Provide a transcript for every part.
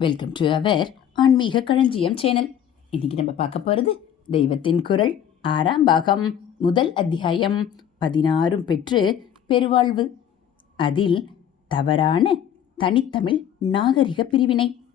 Welcome to our ஆன்மீக களஞ்சியம் channel இன்னைக்கு நம்ம பார்க்க போகிறது தெய்வத்தின் குரல் ஆறாம் பாகம் முதல் அத்தியாயம் பதினாறும் பெற்று பெருவாழ்வு. அதில் தவறான தனித்தமிழ் நாகரிக பிரிவினை.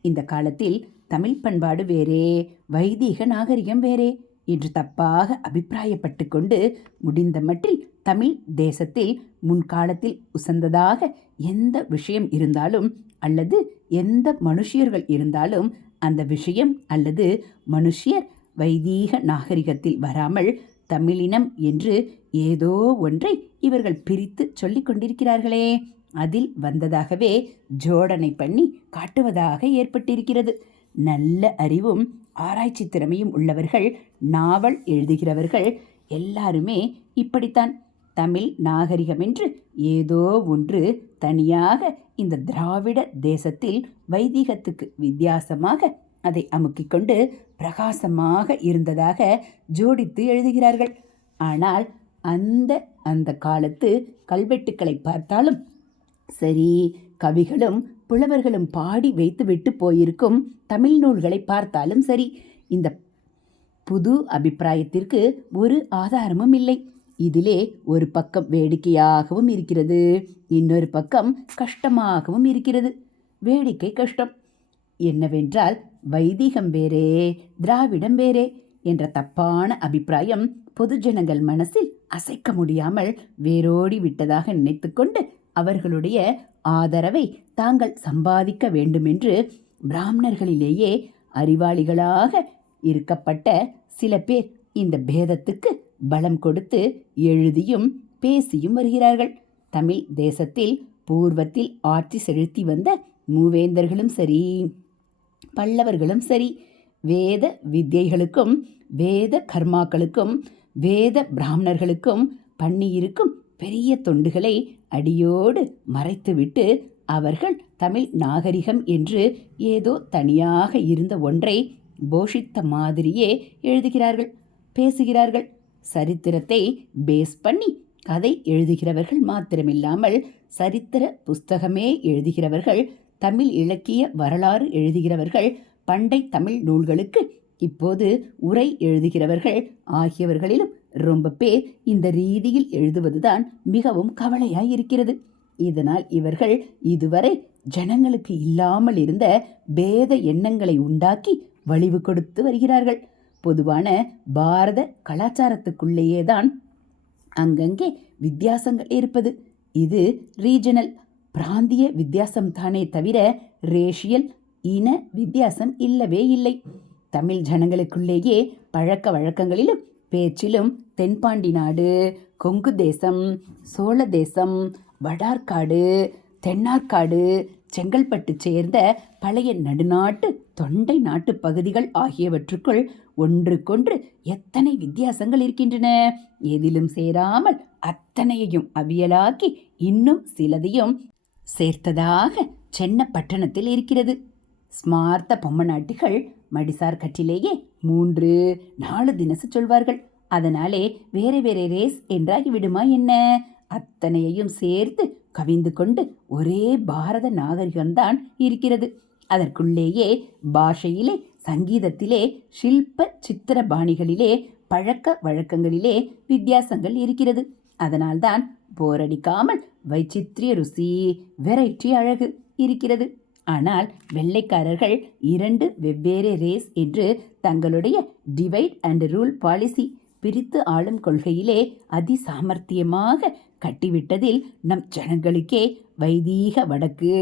இந்த காலத்தில் தமிழ் பண்பாடு வேறே வைதீக நாகரிகம் வேறே என்று தப்பாக அபிப்பிராயப்பட்டு கொண்டு முடிந்த மட்டில் தமிழ் தேசத்தில் முன்காலத்தில் உசந்ததாக எந்த விஷயம் இருந்தாலும் அல்லது எந்த மனுஷியர்கள் இருந்தாலும் அந்த விஷயம் அல்லது மனுஷியர் வைதீக நாகரிகத்தில் வராமல் தமிழினம் என்று ஏதோ ஒன்றை இவர்கள் பிரித்து சொல்லிக் கொண்டிருக்கிறார்களே. அதில் வந்ததாகவே ஜோடனை பண்ணி காட்டுவதாக ஏற்பட்டிருக்கிறது. நல்ல அறிவும் ஆராய்ச்சி திறமையும் உள்ளவர்கள் நாவல் எழுதுகிறவர்கள் எல்லாருமே இப்படித்தான் தமிழ் நாகரிகம் என்று ஏதோ ஒன்று தனியாக இந்த திராவிட தேசத்தில் வைதிகத்துக்கு வித்தியாசமாக அதை அமுக்கிக் கொண்டு பிரகாசமாக இருந்ததாக ஜோடித்து எழுதுகிறார்கள். ஆனால் அந்த அந்த காலத்து கல்வெட்டுக்களை பார்த்தாலும் சரி கவிகளும் புலவர்களும் பாடி வைத்துவிட்டு போயிருக்கும் தமிழ் நூல்களை பார்த்தாலும் சரி இந்த புது அபிப்பிராயத்திற்கு ஒரு ஆதாரமும் இல்லை. இதிலே ஒரு பக்கம் வேடிக்கையாகவும் இருக்கிறது இன்னொரு பக்கம் கஷ்டமாகவும் இருக்கிறது. வேடிக்கை கஷ்டம். என்னவென்றால் வைதிகம் வேறே திராவிடம் வேறே என்ற தப்பான அபிப்பிராயம் பொதுஜனங்கள் மனசில் அசைக்க முடியாமல் வேரோடி விட்டதாக நினைத்துக்கொண்டு அவர்களுடைய ஆதரவை தாங்கள் சம்பாதிக்க வேண்டுமென்று பிராமணர்களிலேயே அறிவாளிகளாக இருக்கப்பட்ட சில பேர் இந்த பேதத்துக்கு பலம் கொடுத்து எழுதியும் பேசியும் வருகிறார்கள். தமிழ் தேசத்தில் பூர்வத்தில் ஆட்சி செலுத்தி வந்த மூவேந்தர்களும் சரி பல்லவர்களும் சரி வேத வித்யைகளுக்கும் வேத கர்மாக்களுக்கும் வேத பிராமணர்களுக்கும் பண்ணியிருக்கும் பெரிய தொண்டுகளை அடியோடு மறைத்துவிட்டு அவர்கள் தமிழ் நாகரிகம் என்று ஏதோ தனியாக இருந்த ஒன்றை போஷித்த மாதிரியே எழுதுகிறார்கள் பேசுகிறார்கள். சரித்திரத்தை பேஸ் பண்ணி கதை எழுதுகிறவர்கள் மாத்திரமில்லாமல் சரித்திர புஸ்தகமே எழுதுகிறவர்கள் தமிழ் இலக்கிய வரலாறு எழுதுகிறவர்கள் பண்டை தமிழ் நூல்களுக்கு இப்போது உரை எழுதுகிறவர்கள் ஆகியவர்களிலும் ரொம்ப பேர் இந்த ரீதியில் எழுதுவதுதான் மிகவும் கவலையாய் இருக்கிறது இதனால் இவர்கள் இதுவரை ஜனங்களுக்கு இல்லாமல் இருந்த பேத எண்ணங்களை உண்டாக்கி வலிவு கொடுத்து வருகிறார்கள். பொதுவான பாரத கலாச்சாரத்துக்குள்ளேயே தான் அங்கங்கே வித்தியாசங்கள் இருப்பது. இது ரீஜனல் பிராந்திய வித்தியாசம் தானே தவிர ரேஷியல் இன வித்தியாசம் இல்லவே இல்லை. தமிழ் ஜனங்களுக்குள்ளேயே பழக்க வழக்கங்களிலும் பேச்சிலும் தென்பாண்டி நாடு கொங்கு தேசம் சோழ தேசம் வடார்காடு தென்னார்காடு செங்கல்பட்டு சேர்ந்த பழைய நடுநாட்டு தொண்டை நாட்டு பகுதிகள் ஆகியவற்றுக்குள் ஒன்றுக்கொன்று எத்தனை வித்தியாசங்கள் இருக்கின்றன? எதிலும் சேராமல் அத்தனையையும் அவியலாக்கி இன்னும் சிலதையும் சேர்த்ததாக சென்னப்பட்டணத்தில் இருக்கிறது. ஸ்மார்த்த பொம்மநாட்டிகள் மடிசார் கட்டிலேயே மூன்று நாலு தினசு சொல்வார்கள். அதனாலே வேறு வேறு ரேஸ் என்றாகி விடுமா என்ன? அத்தனையையும் சேர்த்து கவிந்து கொண்டு ஒரே பாரத நாகரிகம்தான் இருக்கிறது. அதற்குள்ளேயே பாஷையிலே சங்கீதத்திலே ஷில்ப சித்திர பாணிகளிலே பழக்க வழக்கங்களிலே வித்தியாசங்கள் இருக்கிறது. அதனால்தான் போரடிக்காமல் வைச்சித்திரிய ருசி வெரைட்டி அழகு இருக்கிறது. ஆனால் வெள்ளைக்காரர்கள் இரண்டு வெவ்வேறு ரேஸ் என்று தங்களுடைய டிவைட் அண்ட் ரூல் பாலிசி பிரித்து ஆளும் கொள்கையிலே அதி சாமர்த்தியமாக கட்டிவிட்டதில் நம் ஜனங்களுக்கே வைதீக வடக்கு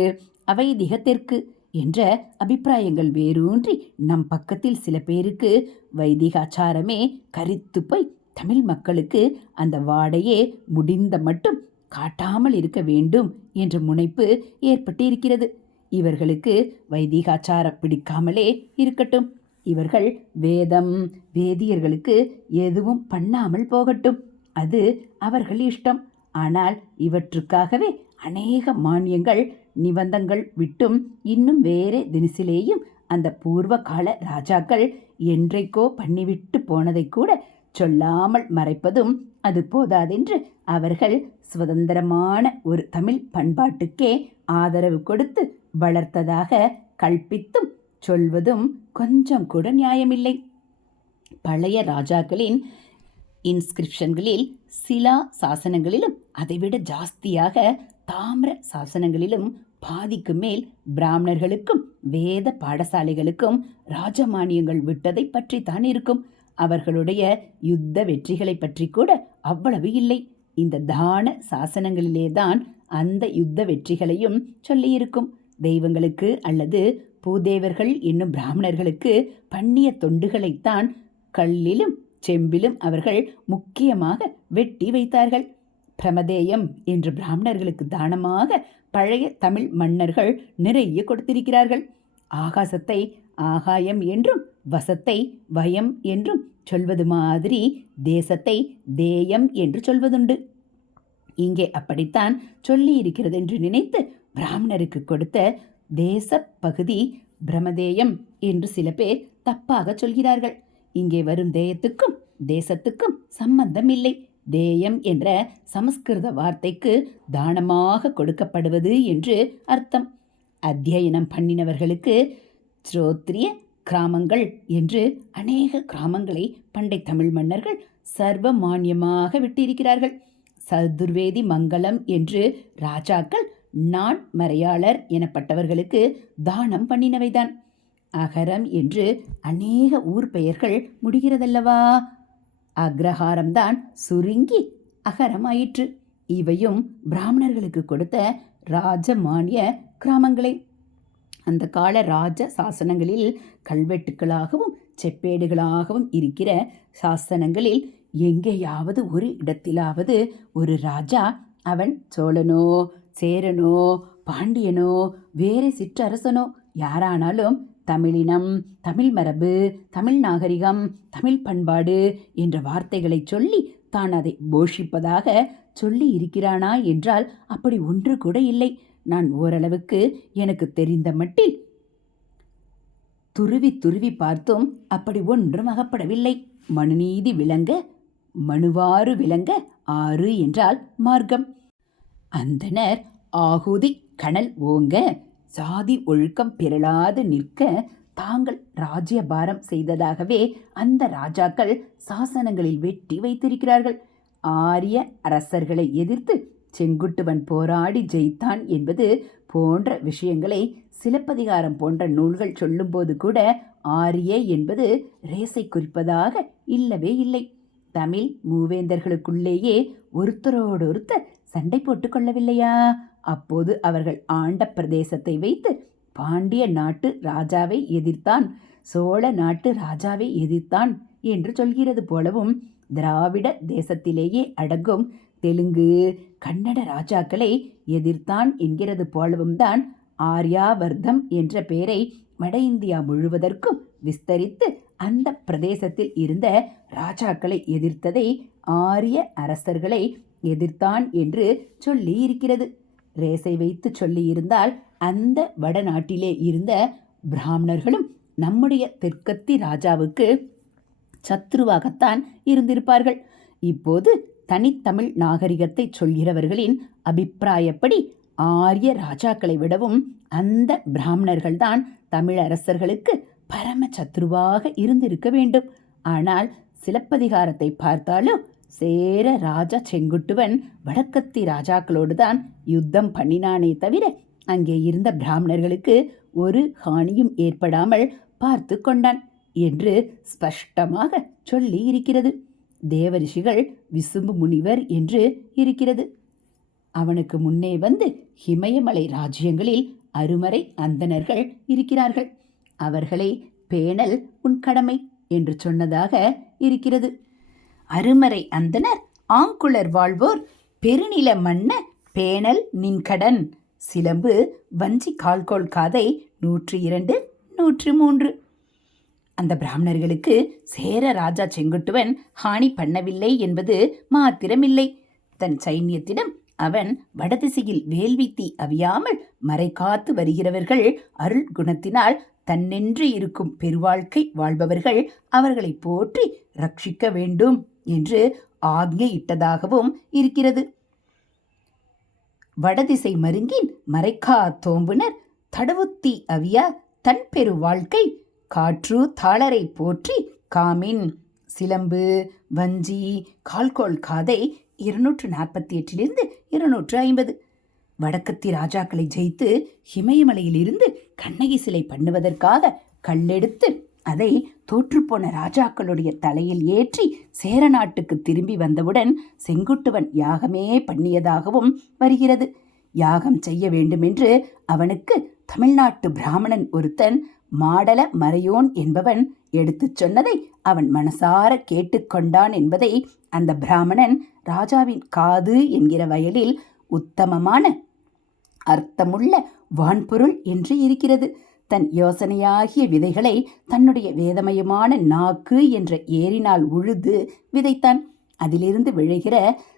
அவைதிக தெற்கு என்ற அபிப்பிராயங்கள் வேரூன்றி நம் பக்கத்தில் சில பேருக்கு வைதிகாச்சாரமே கரித்து போய் தமிழ் மக்களுக்கு அந்த வாடையே முடிந்த மட்டும் காட்டாமல் இருக்க வேண்டும் என்ற முனைப்பு ஏற்பட்டு இருக்கிறது இவர்களுக்கு வைதிகாச்சாரம் பிடிக்காமலே இருக்கட்டும். இவர்கள் வேதம் வேதியர்களுக்கு எதுவும் பண்ணாமல் போகட்டும். அது அவர்கள் இஷ்டம். ஆனால் இவற்றுக்காகவே அநேக மானியங்கள் நிபந்தங்கள் விட்டும் இன்னும் வேறே தினசிலேயும் அந்த பூர்வ கால ராஜாக்கள் என்றைக்கோ பண்ணிவிட்டு போனதை கூட சொல்லாமல் மறைப்பதும் அது போதாதென்று அவர்கள் சுதந்திரமான ஒரு தமிழ் பண்பாட்டுக்கே ஆதரவு கொடுத்து வளர்த்ததாக கல்பித்தும் சொல்வதும் கொஞ்சம் கூட நியாயமில்லை. பழைய ராஜாக்களின் இன்ஸ்கிரிப்ஷன்களில் சிலா சாசனங்களிலும் அதைவிட ஜாஸ்தியாக தாமிர சாசனங்களிலும் பாதிக்கு மேல் பிராமணர்களுக்கும் வேத பாடசாலைகளுக்கும் ராஜமானியங்கள் விட்டதை பற்றி தான் இருக்கும். அவர்களுடைய யுத்த வெற்றிகளை பற்றி கூட அவ்வளவு இல்லை. இந்த தான சாசனங்களிலே தான் அந்த யுத்த வெற்றிகளையும் சொல்லியிருக்கும். தெய்வங்களுக்கு அல்லது பூதேவர்கள் என்னும் பிராமணர்களுக்கு பண்ணிய தொண்டுகளைத்தான் கல்லிலும் செம்பிலும் அவர்கள் முக்கியமாக வெட்டி வைத்தார்கள். பிரமதேயம் என்று பிராமணர்களுக்கு தானமாக பழைய தமிழ் மன்னர்கள் நிறைய கொடுத்திருக்கிறார்கள். ஆகாசத்தை ஆகாயம் என்றும் வசத்தை வயம் என்றும் சொல்வது மாதிரி தேசத்தை தேயம் என்று சொல்வதுண்டு. இங்கே அப்படித்தான் சொல்லி இருக்கிறது என்று நினைத்து பிராமணருக்கு கொடுத்த தேச பகுதி பிரமதேயம் என்று சில பேர் தப்பாக சொல்கிறார்கள். இங்கே வரும் தேயத்துக்கும் தேசத்துக்கும் சம்பந்தம் இல்லை தேயம் என்ற சமஸ்கிருத வார்த்தைக்கு தானமாக கொடுக்கப்படுவது என்று அர்த்தம். அத்தியனம் பண்ணினவர்களுக்கு ஸ்ரோத்ரிய கிராமங்கள் என்று அநேக கிராமங்களை பண்டை தமிழ் மன்னர்கள் சர்வ மானியமாக விட்டிருக்கிறார்கள். சதுர்வேதி மங்கலம் என்று ராஜாக்கள் நான் மறையாளர் எனப்பட்டவர்களுக்கு தானம் பண்ணினவைதான். அகரம் என்று அநேக ஊர் பெயர்கள் முடிகிறதல்லவா? அக்ரஹாரம்தான் சுருங்கி அகரமாயிற்று. இவையும் பிராமணர்களுக்கு கொடுத்த ராஜமானிய கிராமங்களே. அந்த கால ராஜ சாசனங்களில் கல்வெட்டுக்களாகவும் செப்பேடுகளாகவும் இருக்கிற சாசனங்களில் எங்கேயாவது ஒரு இடத்திலாவது ஒரு ராஜா அவன் சோழனோ சேரனோ பாண்டியனோ வேறு சிற்றரசனோ யாரானாலும் தமிழினம் தமிழ் மரபு தமிழ் நாகரிகம் தமிழ் பண்பாடு என்ற வார்த்தைகளை சொல்லி தான் அதை போஷிப்பதாக சொல்லி இருக்கிறானா என்றால் அப்படி ஒன்று கூட இல்லை. நான் ஓரளவுக்கு எனக்கு தெரிந்த மட்டில் துருவி துருவி பார்த்தும் அப்படி ஒன்றும் அகப்படவில்லை. மனுநீதி விளங்க மனுவாறு விளங்க ஆறு என்றால் மார்க்கம். அந்தனர் ஆகுதி கணல் ஓங்க சாதி ஒழுக்கம் பிறளாது நிற்க தாங்கள் ராஜ்யபாரம் செய்ததாகவே அந்த ராஜாக்கள் சாசனங்களில் வெட்டி வைத்திருக்கிறார்கள். ஆரிய அரசர்களை எதிர்த்து செங்குட்டுவன் போராடி ஜெயித்தான் என்பது போன்ற விஷயங்களை சிலப்பதிகாரம் போன்ற நூல்கள் சொல்லும்போது கூட ஆரிய என்பது ரேசை குறிப்பதாக இல்லவே இல்லை. தமிழ் மூவேந்தர்களுக்குள்ளேயே ஒருத்தரோடொருத்தர் சண்டை போட்டுக்கொள்ளவில்லையா அப்போது அவர்கள் ஆண்ட பிரதேசத்தை வைத்து பாண்டிய நாட்டு ராஜாவை எதிர்த்தான் சோழ நாட்டு ராஜாவை எதிர்த்தான் என்று சொல்கிறது போலவும் திராவிட தேசத்திலேயே அடங்கும் தெலுங்கு கன்னட ராஜாக்களை எதிர்த்தான் என்கிறது போலவும் தான் ஆர்யாவர்தம் என்ற பெயரை வட இந்தியா முழுவதற்கும் விஸ்தரித்து அந்த பிரதேசத்தில் இருந்த ராஜாக்களை எதிர்த்ததை ஆரிய அரசர்களை எதிர்த்தான் என்று சொல்லி இருக்கிறது ரேசை வைத்து சொல்லியிருந்தால் அந்த வடநாட்டிலே இருந்த பிராமணர்களும் நம்முடைய தெற்கத்தி ராஜாவுக்கு சத்ருவாகத்தான் இருந்திருப்பார்கள். இப்போது தனித்தமிழ் நாகரிகத்தை சொல்கிறவர்களின் அபிப்பிராயப்படி ஆரிய ராஜாக்களை விடவும் அந்த பிராமணர்கள்தான் தமிழரசர்களுக்கு பரம சத்ருவாக இருந்திருக்க வேண்டும். ஆனால் சிலப்பதிகாரத்தை பார்த்தாலும் சேர ராஜா செங்குட்டுவன் வடக்கத்தி ராஜாக்களோடு தான் யுத்தம் பண்ணினானே தவிர அங்கே இருந்த பிராமணர்களுக்கு ஒரு ஹானியும் ஏற்படாமல் பார்த்து கொண்டான் என்று ஸ்பஷ்டமாக சொல்லி இருக்கிறது தேவரிஷிகள் விசும்பு முனிவர் என்று இருக்கிறது. அவனுக்கு முன்னே வந்து ஹிமயமலை ராஜ்யங்களில் அருமறை அந்தணர்கள் இருக்கிறார்கள். அவர்களை பேணல் உன் கடமை என்று சொன்னதாக இருக்கிறது. அருமறை அந்தனர் ஆங்குளர் வாழ்வோர் பெருநில மன்ன பேணல் நின்கடன். சிலம்பு வஞ்சி கால்கோள் காதை நூற்றி இரண்டு நூற்றி மூன்று. அந்த பிராமணர்களுக்கு சேர ராஜா செங்குட்டுவன் ஹானி பண்ணவில்லை என்பது மாத்திரமில்லை. தன் சைன்யத்திடம் அவன் வடதிசையில் வேல்வித்தி அவியாமல் மறைகாத்து வருகிறவர்கள் அருள் குணத்தினால் தன்னென்று இருக்கும் பெருவாழ்க்கை வாழ்பவர்கள் அவர்களை போற்றி ரட்சிக்க வேண்டும். என்று ஆக்ஞையிட்டதாகவும் இருக்கிறது. வடதிசை மருங்கின் மறைக்கா தோம்புனர் தடவுத்தி அவியா தன் பெரு வாழ்க்கை காற்று தாளரை போற்றி காமின். சிலம்பு வஞ்சி கால்கோள் காதை இருநூற்று நாற்பத்தி எட்டிலிருந்து இருநூற்று ஐம்பது. வடக்கத்தி ராஜாக்களை ஜெயித்து இமயமலையிலிருந்து கண்ணகி சிலை பண்ணுவதற்காக கல்லெடுத்து அதை தோற்றுப்போன ராஜாக்களுடைய தலையில் ஏற்றி சேர நாட்டுக்கு திரும்பி வந்தவுடன் செங்குட்டுவன் யாகமே பண்ணியதாகவும் வருகிறது. யாகம் செய்ய வேண்டுமென்று அவனுக்கு தமிழ்நாட்டு பிராமணன் ஒருத்தன் மாடல மறையோன் என்பவன் எடுத்துச் சொன்னதை அவன் மனசார கேட்டுக்கொண்டான் என்பதை அந்த பிராமணன் ராஜாவின் காது என்கிற வயலில் உத்தமமான அர்த்தமுள்ள வான்பொருள் என்று இருக்கிறது. தன் யோசனையாகிய விதைகளை தன்னுடைய வேதமயமான நாக்கு என்ற ஏரினால் உழுது விதைத்தான். அதிலிருந்து விழுகிற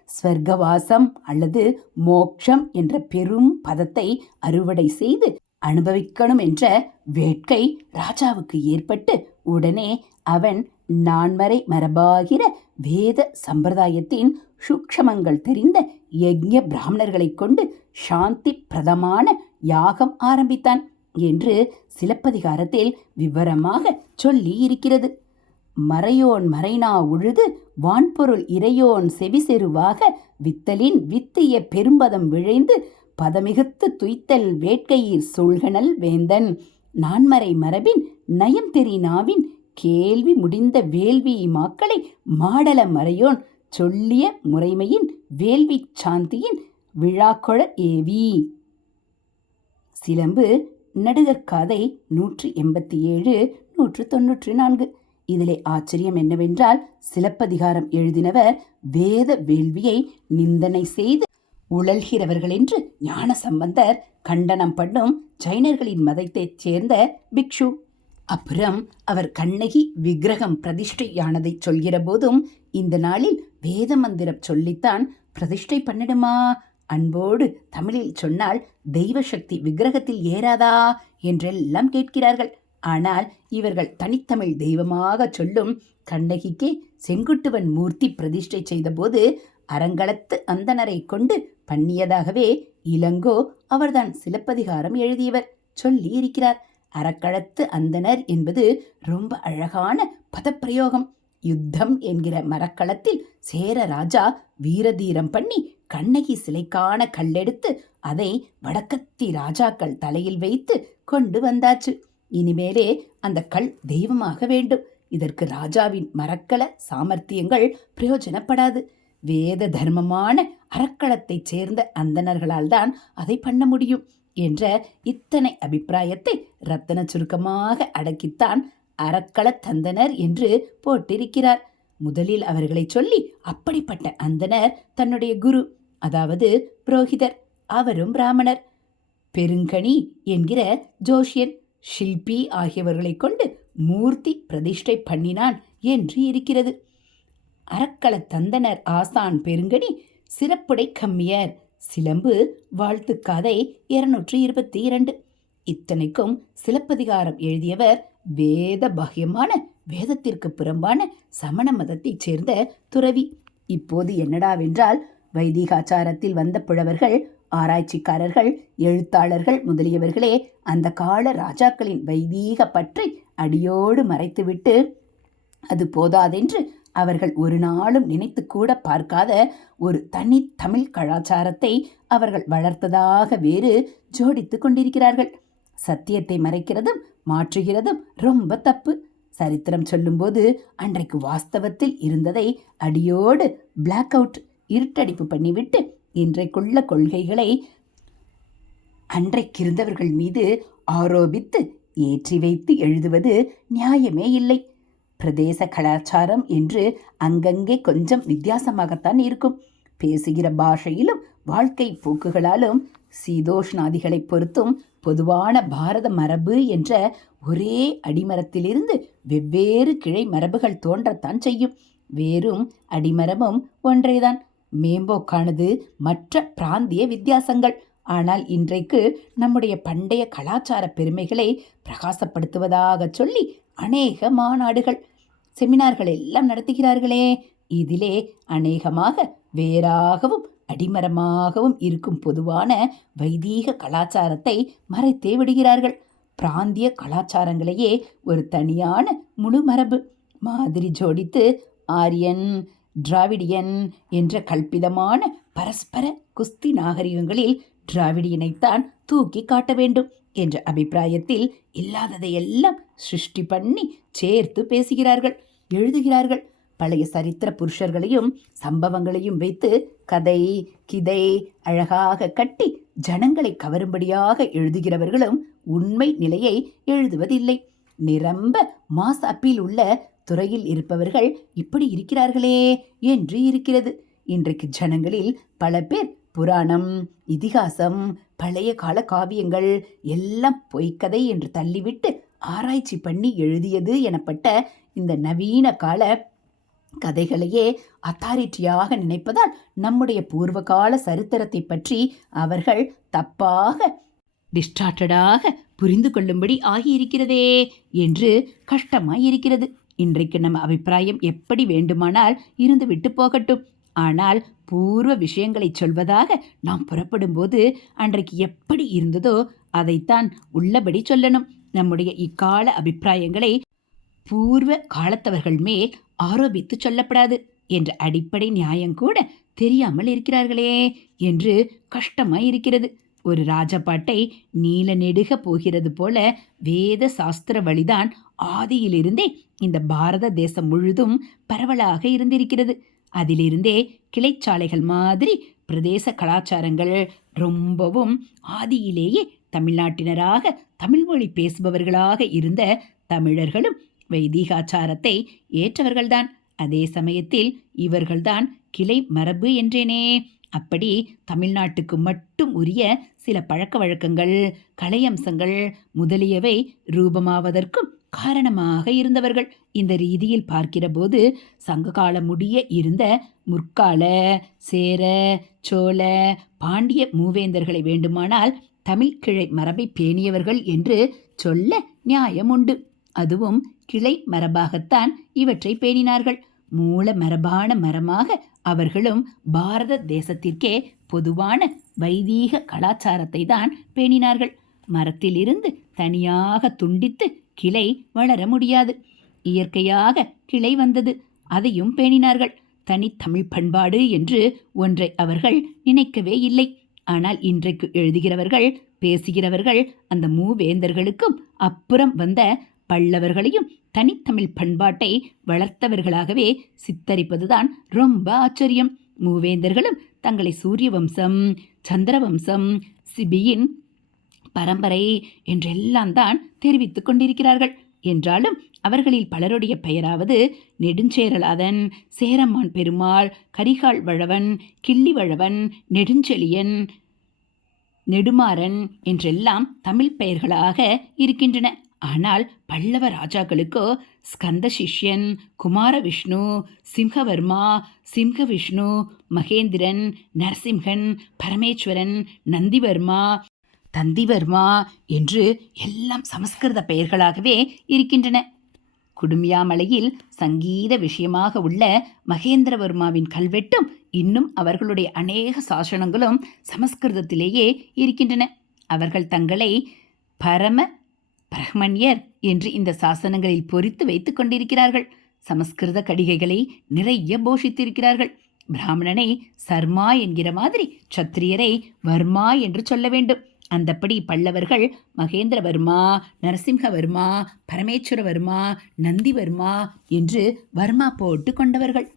ஸ்வர்க்கவாசம் அல்லது மோக்ஷம் என்ற பெரும் பதத்தை அறுவடை செய்து அனுபவிக்கணும் என்ற வேட்கை ராஜாவுக்கு ஏற்பட்டு உடனே அவன் நான்மறை மரபாகிற வேத சம்பிரதாயத்தின் சூக்ஷமங்கள் தெரிந்த யஜ்ய பிராமணர்களைக் கொண்டு சாந்தி பிரதமான யாகம் ஆரம்பித்தான் என்று சிலப்பதிகாரத்தில் விவரமாக சொல்லி இருக்கிறது மறையோன் மறைனா உழுது வான்பொருள் இறையோன் செவிசெருவாக வித்தலின் வித்திய பெரும்பதம் விழைந்து பதமிகுத்து துய்த்தல் வேட்கையில் சூழ்கனல் வேந்தன். நான்மறை மரபின் நயம் தெரினாவின் கேள்வி முடிந்த வேள்வி மாக்களை மாடல மறையோன் சொல்லிய முறைமையின் வேள்வி சாந்தியின் விழாக்கொழ ஏவி. சிலம்பு நடுகற்காதை நூற்றி எண்பத்தி ஏழு நூற்று தொன்னூற்றி நான்கு. இதிலே ஆச்சரியம் என்னவென்றால் சிலப்பதிகாரம் எழுதினவர் வேத வேள்வியை நிந்தனை செய்து உழல்கிறவர்கள் என்று ஞான சம்பந்தர் கண்டனம் பண்ணும் ஜைனர்களின் மதத்தைச் சேர்ந்த பிக்ஷு. அப்புறம் அவர் கண்ணகி விக்கிரகம் பிரதிஷ்டையானதை சொல்கிற போதும் இந்த நாளில் வேத மந்திரம் சொல்லித்தான் பிரதிஷ்டை பண்ணிடுமா அன்போடு தமிழில் சொன்னால் தெய்வ சக்தி விக்கிரகத்தில் ஏறாதா? என்றெல்லாம் கேட்கிறார்கள். ஆனால் இவர்கள் தனித்தமிழ் தெய்வமாக சொல்லும் கண்ணகிக்கே செங்குட்டுவன் மூர்த்தி பிரதிஷ்டை செய்தபோது அரங்களத்து அந்தனரை கொண்டு பண்ணியதாகவே இளங்கோ அவர்தான் சிலப்பதிகாரம் எழுதியவர் சொல்லி இருக்கிறார் அறக்களத்து அந்தனர் என்பது ரொம்ப அழகான பதப்பிரயோகம். யுத்தம் என்கிற மரக்களத்தில் சேர ராஜா வீரதீரம் பண்ணி கண்ணகி சிலைக்கான கல்லெடுத்து அதை வடக்கத்தி ராஜாக்கள் தலையில் வைத்து கொண்டு வந்தாச்சு. இனிமேலே அந்த கல் தெய்வமாக வேண்டும். இதற்கு ராஜாவின் மரக்கல சாமர்த்தியங்கள் பிரயோஜனப்படாது. வேத தர்மமான அறக்களத்தைச் சேர்ந்த அந்தணர்களால் தான் அதை பண்ண முடியும் என்ற இத்தனை அபிப்பிராயத்தை ரத்தன சுருக்கமாக அடக்கித்தான் அறக்கள தந்தனர் என்று போட்டிருக்கிறார். முதலில் அவர்களை சொல்லி அப்படிப்பட்ட அந்தனர் தன்னுடைய குரு. அதாவது புரோகிதர் அவரும் பிராமணர். பெருங்கணி என்கிற ஜோஷியன் ஷில்பி ஆகியவர்களைக் கொண்டு மூர்த்தி பிரதிஷ்டை பண்ணினான் என்று இருக்கிறது. அறக்கள தந்தனர் ஆசான் பெருங்கணி சிறப்புடை கம்மியர். சிலம்பு வாழ்த்துக்காதை இருநூற்றி இருபத்தி இரண்டு இத்தனைக்கும் சிலப்பதிகாரம் எழுதியவர் வேத பாகியமான வேதத்திற்கு புறம்பான சமண மதத்தைச் சேர்ந்த துறவி. இப்போது என்னடாவென்றால் வைதிகாச்சாரத்தில் வந்த புலவர்கள் ஆராய்ச்சிக்காரர்கள் எழுத்தாளர்கள் முதலியவர்களே அந்த கால ராஜாக்களின் வைதீக பற்றி அடியோடு மறைத்துவிட்டு அது போதாதென்று அவர்கள் ஒரு நாளும் நினைத்து கூட பார்க்காத ஒரு தனி தமிழ் கலாச்சாரத்தை அவர்கள் வளர்த்ததாக வேறு ஜோடித்து கொண்டிருக்கிறார்கள். சத்தியத்தை மறைக்கிறதும் மாற்றுகிறதும் ரொம்ப தப்பு. சரித்திரம் சொல்லும்போது அன்றைக்கு வாஸ்தவத்தில் இருந்ததை அடியோடு பிளாக் அவுட் இருட்டடிப்பு பண்ணிவிட்டு இன்றைக்குள்ள கொள்கைகளை அன்றைக்கிருந்தவர்கள் மீது ஆரோபித்து ஏற்றி வைத்து எழுதுவது நியாயமே இல்லை. பிரதேச கலாச்சாரம் என்று அங்கங்கே கொஞ்சம் வித்தியாசமாகத்தான் இருக்கும். பேசுகிற பாஷையிலும் வாழ்க்கை போக்குகளாலும் சீதோஷ்ணாதிகளைப் பொறுத்தும் பொதுவான பாரத மரபு என்ற ஒரே அடிமரத்திலிருந்து வெவ்வேறு கிளை மரபுகள் தோன்றத்தான் செய்யும். வேறும் அடிமரமும் ஒன்றேதான். மேம்போக்கானது மற்ற பிராந்திய வித்தியாசங்கள். ஆனால் இன்றைக்கு நம்முடைய பண்டைய கலாச்சார பெருமைகளை பிரகாசப்படுத்துவதாக சொல்லி அநேக மாநாடுகள் செமினார்கள் எல்லாம் நடத்துகிறார்களே. இதிலே அநேகமாக வேறாகவும் அடிமரமாகவும் இருக்கும் பொதுவான வைதீக கலாச்சாரத்தை மறைத்தே விடுகிறார்கள். பிராந்திய கலாச்சாரங்களையே ஒரு தனியான முழு மரபு மாதிரி ஜோடித்து ஆரியன் டிராவிடியன் என்ற கல்பிதமான பரஸ்பர குஸ்தி நாகரிகங்களில் டிராவிடியனைத்தான் தூக்கி காட்ட வேண்டும் என்ற அபிப்பிராயத்தில் இல்லாததையெல்லாம் சிருஷ்டி பண்ணி சேர்த்து பேசுகிறார்கள் எழுதுகிறார்கள். பழைய சரித்திர புருஷர்களையும் சம்பவங்களையும் வைத்து கதை கிதை அழகாக கட்டி ஜனங்களை கவரும்படியாக எழுதுகிறவர்களும் உண்மை நிலையை எழுதுவதில்லை. நிரம்ப மாஸ் அப்பீல் உள்ள துறையில் இருப்பவர்கள் இப்படி இருக்கிறார்களே என்று இருக்கிறது. இன்றைக்கு ஜனங்களில் பல பேர் புராணம் இதிகாசம் பழைய கால காவியங்கள் எல்லாம் பொய்க்கதை என்று தள்ளிவிட்டு ஆராய்ச்சி பண்ணி எழுதியது எனப்பட்ட இந்த நவீன கால கதைகளையே அத்தாரிட்டியாக நினைப்பதால் நம்முடைய பூர்வகால சரித்திரத்தை பற்றி அவர்கள் தப்பாக டிஸ்டார்டடாக புரிந்து கொள்ளும்படி ஆகியிருக்கிறதே என்று கஷ்டமாயிருக்கிறது. இன்றைக்கு நம்ம அபிப்பிராயம் எப்படி வேண்டுமானால் இருந்து விட்டு போகட்டும். ஆனால் பூர்வ விஷயங்களை சொல்வதாக நாம் புறப்படும்போது அன்றைக்கு எப்படி இருந்ததோ அதைத்தான் உள்ளபடி சொல்லணும். நம்முடைய இக்கால அபிப்பிராயங்களை பூர்வ காலத்தவர்கள் மேல் ஆரோபித்து சொல்லப்படாது என்ற அடிப்படை நியாயம் கூட தெரியாமல் இருக்கிறார்களே என்று கஷ்டமாய் இருக்கிறது ஒரு ராஜபாட்டை நீல நெடுக போகிறது போல வேத சாஸ்திர வழிதான் ஆதியிலிருந்தே இந்த பாரத தேசம் முழுதும் பரவலாக இருந்திருக்கிறது. அதிலிருந்தே கிளைச்சாலைகள் மாதிரி பிரதேச கலாச்சாரங்கள் ரொம்பவும் ஆதியிலேயே தமிழ்நாட்டினராக தமிழ்மொழி பேசுபவர்களாக இருந்த தமிழர்களும் வைதீகாச்சாரத்தை ஏற்றவர்கள்தான். அதே சமயத்தில் இவர்கள்தான் கிளை மரபு என்றேனே. அப்படி தமிழ்நாட்டுக்கு மட்டும் உரிய சில பழக்க வழக்கங்கள் கலையம்சங்கள் முதலியவை ரூபமாவதற்கும் காரணமாக இருந்தவர்கள். இந்த ரீதியில் பார்க்கிறபோது சங்ககால முடிய இருந்த முற்கால சேர சோழ பாண்டிய மூவேந்தர்களை வேண்டுமானால் தமிழ் கிளை மரபை பேணியவர்கள் என்று சொல்ல நியாயம் உண்டு அதுவும் கிளை மரபாகத்தான் இவற்றை பேணினார்கள். மூல மரபான மரமாக அவர்களும் பாரத தேசத்திற்கே பொதுவான வைதீக கலாச்சாரத்தை தான் பேணினார்கள். மரத்திலிருந்து தனியாக துண்டித்து கிளை வளர முடியாது. இயற்கையாக கிளை வந்தது. அதையும் பேணினார்கள். தனித்தமிழ் பண்பாடு என்று ஒன்றை அவர்கள் நினைக்கவே இல்லை. ஆனால் இன்றைக்கு எழுதுகிறவர்கள் பேசுகிறவர்கள் அந்த மூவேந்தர்களுக்கும் அப்புறம் வந்த பல்லவர்களையும் தனித்தமிழ் பண்பாட்டை வளர்த்தவர்களாகவே சித்தரிப்பதுதான் ரொம்ப ஆச்சரியம். மூவேந்தர்களும் தங்களை சூரிய வம்சம் சந்திர வம்சம் சிபியின் பரம்பரை என்றெல்லாம் தான் தெரிவித்துக் கொண்டிருக்கிறார்கள். என்றாலும் அவர்களில் பலருடைய பெயராவது நெடுஞ்சேரலாதன் சேரம்மான் பெருமாள் கரிகால் வழவன் கிள்ளி வழவன் நெடுஞ்செழியன் நெடுமாறன் என்றெல்லாம் தமிழ் பெயர்களாக இருக்கின்றன. ஆனால் பல்லவ ராஜாக்களுக்கோ ஸ்கந்த சிஷ்யன் குமார விஷ்ணு சிம்ஹவர்மா சிம்ஹ விஷ்ணு மகேந்திரன் நரசிம்ஹன் பரமேஸ்வரன் நந்திவர்மா தந்திவர்மா என்று எல்லாம் சமஸ்கிருத பெயர்களாகவே இருக்கின்றன. குடுமியாமலையில் சங்கீத விஷயமாக உள்ள மகேந்திரவர்மாவின் கல்வெட்டும் இன்னும் அவர்களுடைய அநேக சாசனங்களும் சமஸ்கிருதத்திலேயே இருக்கின்றன. அவர்கள் தங்களை பரம பிரஹ்மண்யர் என்று இந்த சாசனங்களில் பொறித்து வைத்துக் கொண்டிருக்கிறார்கள். சமஸ்கிருத கடிகைகளை நிறைய போஷித்திருக்கிறார்கள். பிராமணனை சர்மா என்கிற மாதிரி சத்திரியரை வர்மா என்று சொல்ல வேண்டும். அந்தப்படி பல்லவர்கள் மகேந்திரவர்மா நரசிம்ஹவர்மா பரமேஸ்வரவர்மா நந்திவர்மா என்று வர்மா போட்டு கொண்டவர்கள்.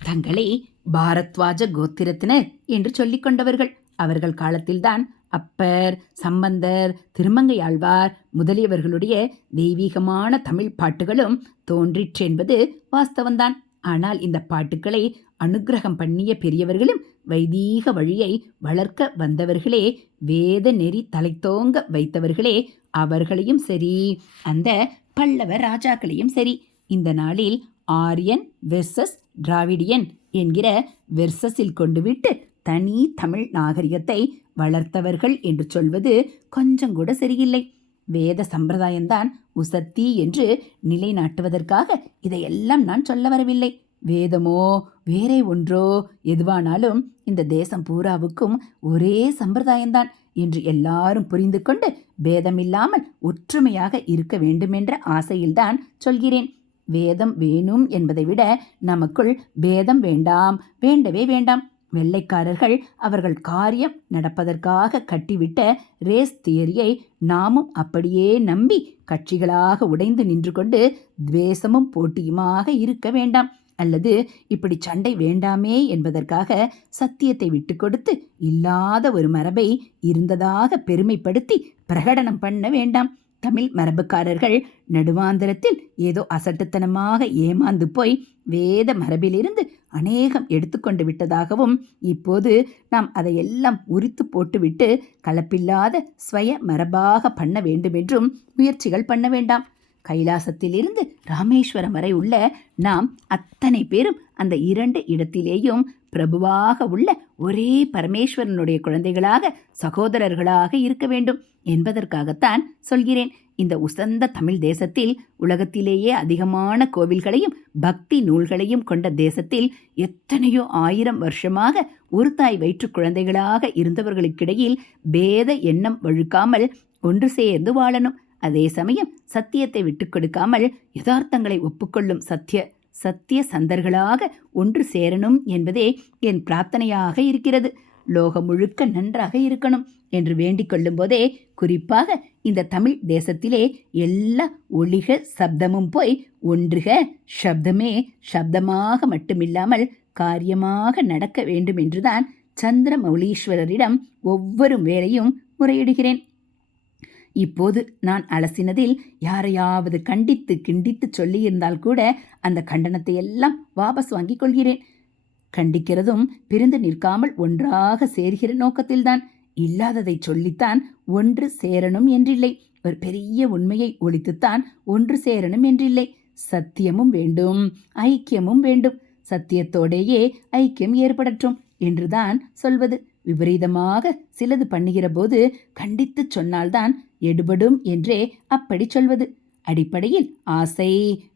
தங்களை பாரத்வாஜ கோத்திரத்தினர் என்று சொல்லிக் கொண்டவர்கள். அவர்கள் காலத்தில்தான் அப்பர் சம்பந்தர் திருமங்கையாழ்வார் முதலியவர்களுடைய தெய்வீகமான தமிழ் பாட்டுகளும் தோன்றிற்றென்பது வாஸ்தவந்தான் ஆனால் இந்த பாட்டுக்களை அனுக்கிரகம் பண்ணிய பெரியவர்களும் வைதீக வழியை வளர்க்க வந்தவர்களே வேத நெறி தலைத்தோங்க வைத்தவர்களே அவர்களையும் சரி அந்த பல்லவ ராஜாக்களையும் சரி. இந்த நாளில் ஆரியன் வெர்சஸ் டிராவிடியன் என்கிற வெர்சஸில் கொண்டு விட்டு தனி தமிழ் நாகரிகத்தை வளர்த்தவர்கள் என்று சொல்வது கொஞ்சம் கூட சரியில்லை. வேத சம்பிரதாயம்தான் உசத்தி என்று நிலைநாட்டுவதற்காக இதையெல்லாம் நான் சொல்ல வரவில்லை. வேதமோ வேறே ஒன்றோ எதுவானாலும் இந்த தேசம் பூராவுக்கும் ஒரே சம்பிரதாயம்தான் என்று எல்லாரும் புரிந்து கொண்டு பேதமில்லாமல் ஒற்றுமையாக இருக்க வேண்டுமென்ற ஆசையில்தான் சொல்கிறேன். வேதம் வேணும் என்பதை விட நமக்குள் பேதம் வேண்டாம் வேண்டவே வேண்டாம். வெள்ளைக்காரர்கள் அவர்கள் காரியம் நடப்பதற்காக கட்டிவிட்ட ரேஸ் தியரியை நாமும் அப்படியே நம்பி கட்சிகளாக உடைந்து நின்று கொண்டு துவேஷமும் போட்டியுமாக இருக்க வேண்டாம். அல்லது இப்படி சண்டை வேண்டாமே என்பதற்காக சத்தியத்தை விட்டு கொடுத்து இல்லாத ஒரு மரபை இருந்ததாக பெருமைப்படுத்தி பிரகடனம் பண்ண வேண்டாம். தமிழ் மரபுக்காரர்கள் நடுவாந்திரத்தில் ஏதோ அசட்டுத்தனமாக ஏமாந்து போய் வேத மரபிலிருந்து அநேகம் எடுத்துக்கொண்டு விட்டதாகவும் இப்போது நாம் அதையெல்லாம் உரித்து போட்டுவிட்டு கலப்பில்லாத ஸ்வய மரபாக பண்ண வேண்டுமென்றும் முயற்சிகள் பண்ண வேண்டாம். கைலாசத்திலிருந்து ராமேஸ்வரம் வரை உள்ள நாம் அத்தனை பேரும் அந்த இரண்டு இடத்திலேயும் பிரபுவாக உள்ள ஒரே பரமேஸ்வரனுடைய குழந்தைகளாக சகோதரர்களாக இருக்க வேண்டும் என்பதற்காகத்தான் சொல்கிறேன். இந்த உசந்த தமிழ் தேசத்தில் உலகத்திலேயே அதிகமான கோவில்களையும் பக்தி நூல்களையும் கொண்ட தேசத்தில் எத்தனையோ ஆயிரம் வருஷமாக ஒரு தாய் வயிற்று குழந்தைகளாக இருந்தவர்களுக்கிடையில் பேத எண்ணம் வழுக்காமல் ஒன்று சேர்ந்து வாழணும். அதே சமயம் சத்தியத்தை விட்டுக்கொடுக்காமல் யதார்த்தங்களை ஒப்புக்கொள்ளும் சத்திய சத்திய சந்தர்களாக ஒன்று சேரணும் என்பதே என் பிரார்த்தனையாக இருக்கிறது. லோகம் முழுக்க நன்றாக இருக்கணும் என்று வேண்டிக் கொள்ளும் போதே குறிப்பாக இந்த தமிழ் தேசத்திலே எல்லா ஒளிக சப்தமும் போய் ஒன்றுக சப்தமே சப்தமாக மட்டுமில்லாமல் காரியமாக நடக்க வேண்டும் என்றுதான் சந்திர மௌலீஸ்வரரிடம் ஒவ்வொரு வேளையும் முறையிடுகிறேன். இப்போது நான் அலசினதில் யாரையாவது கண்டித்து கிண்டித்து சொல்லியிருந்தால் கூட அந்த கண்டனத்தை எல்லாம் வாபஸ் வாங்கிக் கொள்கிறேன். கண்டிக்கிறதும் பிரிந்து நிற்காமல் ஒன்றாக சேர்கிற நோக்கத்தில்தான். இல்லாததை சொல்லித்தான் ஒன்று சேரணும் என்றில்லை. ஒரு பெரிய உண்மையை ஒழித்துத்தான் ஒன்று சேரணும் என்றில்லை. சத்தியமும் வேண்டும் ஐக்கியமும் வேண்டும். சத்தியத்தோடேயே ஐக்கியம் ஏற்படட்டும் என்றுதான் சொல்வது. விபரீதமாக சிலது பண்ணுகிற போது கண்டித்து சொன்னால்தான் எடுபடும் என்றே அப்படி சொல்வது. அடிப்படையில் ஆசை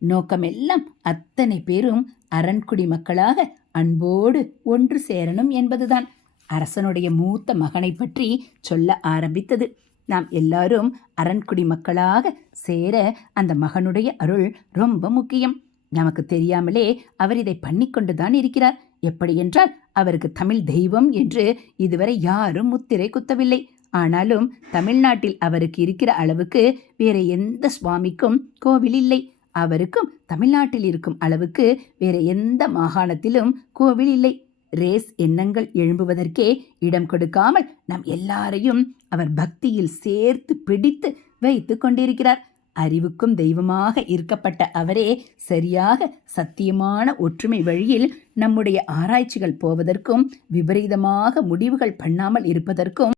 நோக்கமெல்லாம் அத்தனை பேரும் அரண்குடி மக்களாக அன்போடு ஒன்று சேரணும் என்பதுதான். அரசனுடைய மூத்த மகனை பற்றி சொல்ல ஆரம்பித்தது. நாம் எல்லாரும் அரண்குடி மக்களாக சேர அந்த மகனுடைய அருள் ரொம்ப முக்கியம். நமக்கு தெரியாமலே அவர் இதை பண்ணிக்கொண்டுதான் இருக்கிறார். எப்படி என்றால் அவருக்கு தமிழ் தெய்வம் என்று இதுவரை யாரும் முத்திரை குத்தவில்லை. ஆனாலும் தமிழ்நாட்டில் அவருக்கு இருக்கிற அளவுக்கு வேற எந்த சுவாமிக்கும் கோவில் இல்லை. அவருக்கும் தமிழ்நாட்டில் இருக்கும் அளவுக்கு வேற எந்த மாகாணத்திலும் கோவில் இல்லை. ரேஸ் எண்ணங்கள் எழும்புவதற்கே இடம் கொடுக்காமல் நம் எல்லாரையும் அவர் பக்தியில் சேர்த்து பிடித்து வைத்து கொண்டிருக்கிறார். அறிவுக்கும் தெய்வமாக இருக்கப்பட்ட அவரே சரியாக சத்தியமான ஒற்றுமை வழியில் நம்முடைய ஆராய்ச்சிகள் போவதற்கும் விபரீதமாக முடிவுகள் பண்ணாமல் இருப்பதற்கும்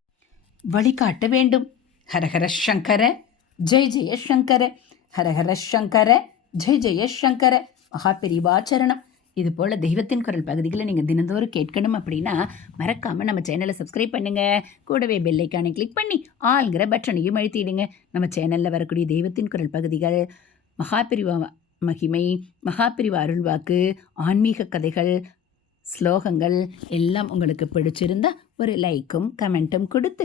வழிகாட்ட வேண்டும். ஹரஹர சங்கர ஜெய் ஜெயசங்கர ஹரஹர சங்கர ஜெய் ஜெயசங்கர மகாபெரிவாச்சரணம் இது போல் தெய்வத்தின் குரல் பகுதிகளை நீங்கள் தினந்தோறும் கேட்கணும் அப்படின்னா மறக்காமல் நம்ம சேனலை சப்ஸ்கிரைப் பண்ணுங்கள் கூடவே பெல்லைக்கானை கிளிக் பண்ணி ஆள்கிற பட்டனையும் அழுத்திடுங்க. நம்ம சேனலில் வரக்கூடிய தெய்வத்தின் குரல் பகுதிகள் மகாபிரிவா மகிமை மகாபிரிவா அருள்வாக்கு ஆன்மீக கதைகள் ஸ்லோகங்கள் எல்லாம் உங்களுக்கு பிடிச்சிருந்தா ஒரு லைக்கும் கமெண்ட்டும் கொடுத்து